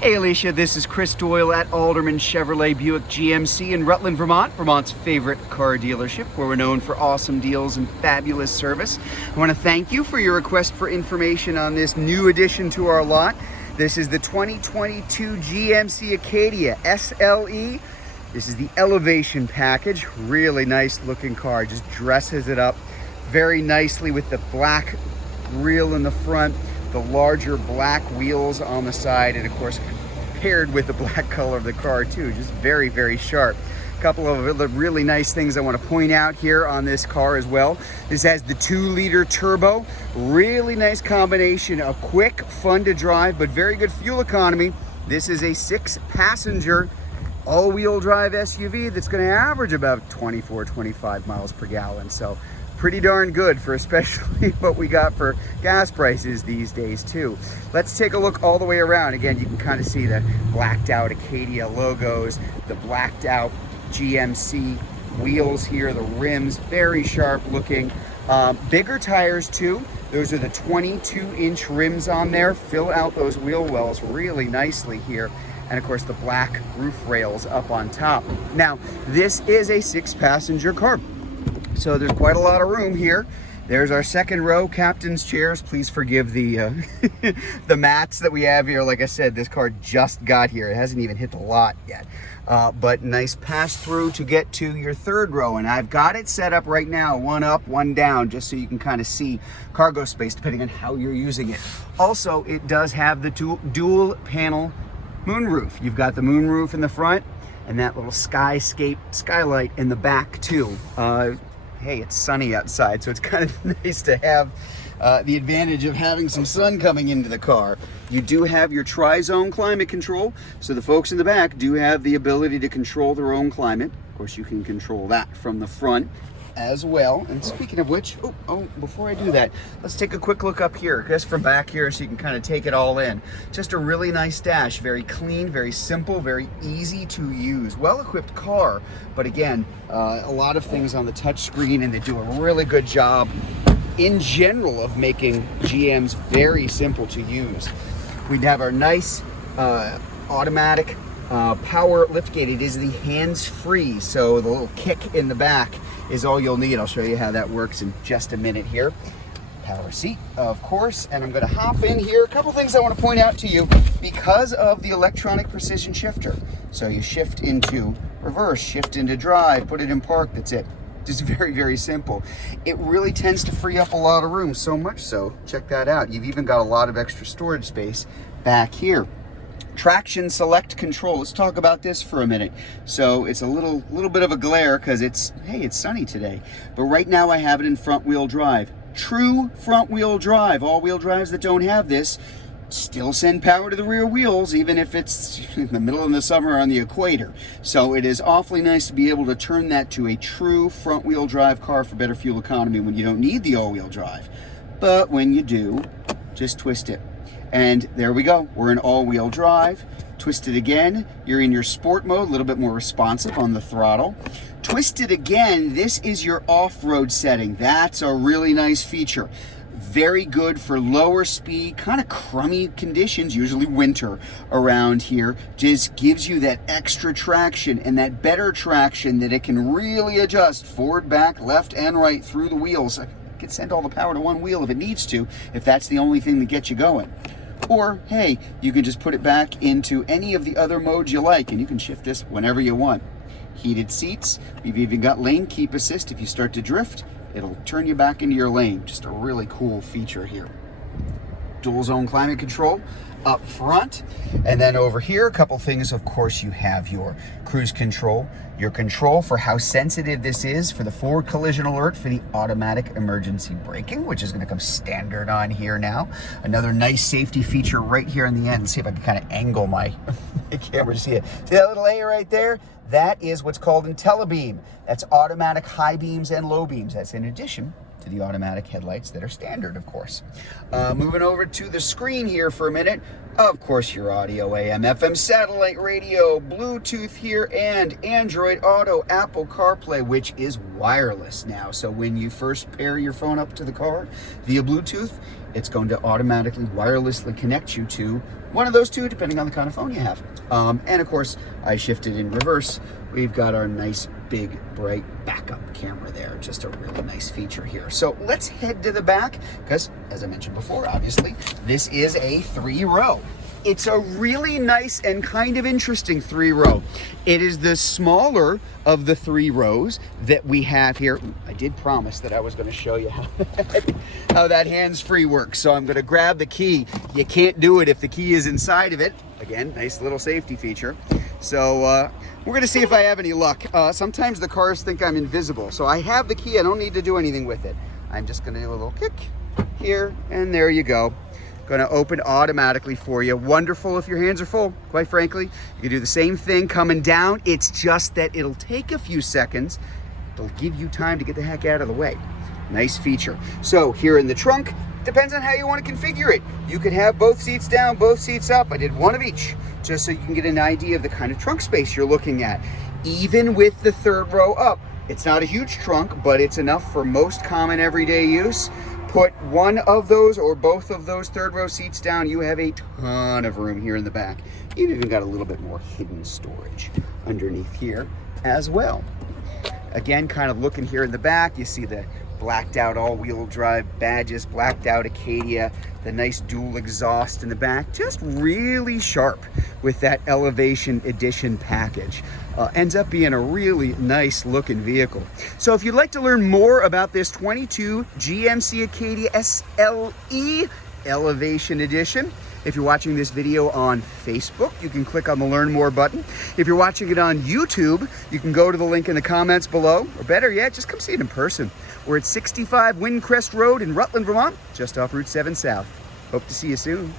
Hey Alicia, this is Chris Doyle at Alderman Chevrolet Buick GMC in Rutland, Vermont, Vermont's favorite car dealership, where we're known for awesome deals and fabulous service. I want to thank you for your request for information on this new addition to our lot. This is the 2022 GMC Acadia SLE. This is the elevation package. Really nice looking car, just dresses it up very nicely with the black grille in the front, the larger black wheels on the side, and of course paired with the black color of the car too, just very, very sharp. A couple of really nice things I want to point out here on this car as well. This has the 2-liter turbo, really nice combination of quick, fun to drive, but very good fuel economy. This is a 6-passenger all-wheel drive SUV that's going to average about 24-25 miles per gallon. So pretty darn good for especially what we got for gas prices these days too. Let's take a look all the way around. Again, you can kind of see the blacked out Acadia logos, the blacked out GMC wheels here, the rims, very sharp looking. Bigger tires too. Those are the 22-inch rims on there. Fill out those wheel wells really nicely here. And of course the black roof rails up on top. Now, this is a 6-passenger car, so there's quite a lot of room here. There's our second row captain's chairs. Please forgive the the mats that we have here. Like I said, this car just got here. It hasn't even hit the lot yet. But nice pass through to get to your third row. And I've got it set up right now, one up, one down, just so you can kind of see cargo space depending on how you're using it. Also, it does have the dual panel moonroof. You've got the moonroof in the front and that little skyscape skylight in the back too. Hey, it's sunny outside, so it's kind of nice to have the advantage of having some sun coming into the car. You do have your tri-zone climate control, so the folks in the back do have the ability to control their own climate. Of course, you can control that from the front as well. And speaking of which, before I do that, let's take a quick look up here, just from back here, so you can kind of take it all in. Just a really nice dash, very clean, very simple, very easy to use, well-equipped car. But again, a lot of things on the touch screen, and they do a really good job in general of making GMs very simple to use. We'd have our nice automatic power liftgate. It is the hands-free, so the little kick in the back is all you'll need. I'll show you how that works in just a minute here. Power seat, of course, and I'm going to hop in here. A couple things I want to point out to you because of the electronic precision shifter. So you shift into reverse, shift into drive, put it in park, that's it. Just very, very simple. It really tends to free up a lot of room, so much so, check that out. You've even got a lot of extra storage space back here. Traction select control. Let's talk about this for a minute. So it's a little bit of a glare because it's sunny today. But right now I have it in front wheel drive. True front wheel drive. All wheel drives that don't have this still send power to the rear wheels, even if it's in the middle of the summer on the equator. So it is awfully nice to be able to turn that to a true front wheel drive car for better fuel economy when you don't need the all wheel drive. But when you do, just twist it. And there we go, we're in all-wheel drive. Twist it again, you're in your sport mode, a little bit more responsive on the throttle. Twist it again, this is your off-road setting. That's a really nice feature. Very good for lower speed, kind of crummy conditions, usually winter around here. Just gives you that extra traction and that better traction that it can really adjust forward, back, left, and right through the wheels. It can send all the power to one wheel if it needs to, if that's the only thing that gets you going. Or, hey, you can just put it back into any of the other modes you like, and you can shift this whenever you want. Heated seats. We've even got lane keep assist. If you start to drift, it'll turn you back into your lane. Just a really cool feature here. Dual zone climate control up front. And then over here, a couple things. Of course, you have your cruise control, your control for how sensitive this is for the forward collision alert, for the automatic emergency braking, which is going to come standard on here now. Another nice safety feature right here in the end. Let's see if I can kind of angle my camera to see it. See that little A right there? That is what's called IntelliBeam. That's automatic high beams and low beams. That's in addition to to the automatic headlights that are standard, of course. Moving over to the screen here for a minute. Of course, your audio, AM, FM, satellite radio, Bluetooth here, and Android Auto, Apple CarPlay, which is wireless now. So when you first pair your phone up to the car via Bluetooth, it's going to automatically wirelessly connect you to one of those two, depending on the kind of phone you have. And of course, I shifted in reverse. We've got our nice, big, bright backup camera there. Just a really nice feature here. So let's head to the back, because as I mentioned before, obviously, this is a 3-row. It's a really nice and kind of interesting 3-row. It is the smaller of the 3 rows that we have here. I did promise that I was going to show you how that hands-free works. So I'm going to grab the key. You can't do it if the key is inside of it. Again, nice little safety feature. So we're going to see if I have any luck. Sometimes the cars think I'm invisible. So I have the key. I don't need to do anything with it. I'm just going to do a little kick here, and there you go. Going to open automatically for you. Wonderful if your hands are full, quite frankly. You can do the same thing coming down. It's just that it'll take a few seconds. It'll give you time to get the heck out of the way. Nice feature. So here in the trunk, depends on how you want to configure it. You could have both seats down, both seats up. I did one of each, just so you can get an idea of the kind of trunk space you're looking at. Even with the 3rd row up, it's not a huge trunk, but it's enough for most common everyday use. Put one of those or both of those 3rd row seats down, you have a ton of room here in the back. You've even got a little bit more hidden storage underneath here as well. Again, kind of looking here in the back, you see the blacked out all-wheel drive badges, blacked out Acadia, the nice dual exhaust in the back, just really sharp with that Elevation Edition package. Ends up being a really nice looking vehicle. So if you'd like to learn more about this 22 GMC Acadia SLE Elevation Edition, if you're watching this video on Facebook, you can click on the Learn More button. If you're watching it on YouTube, you can go to the link in the comments below, or better yet, just come see it in person. We're at 65 Windcrest Road in Rutland, Vermont, just off Route 7 South. Hope to see you soon.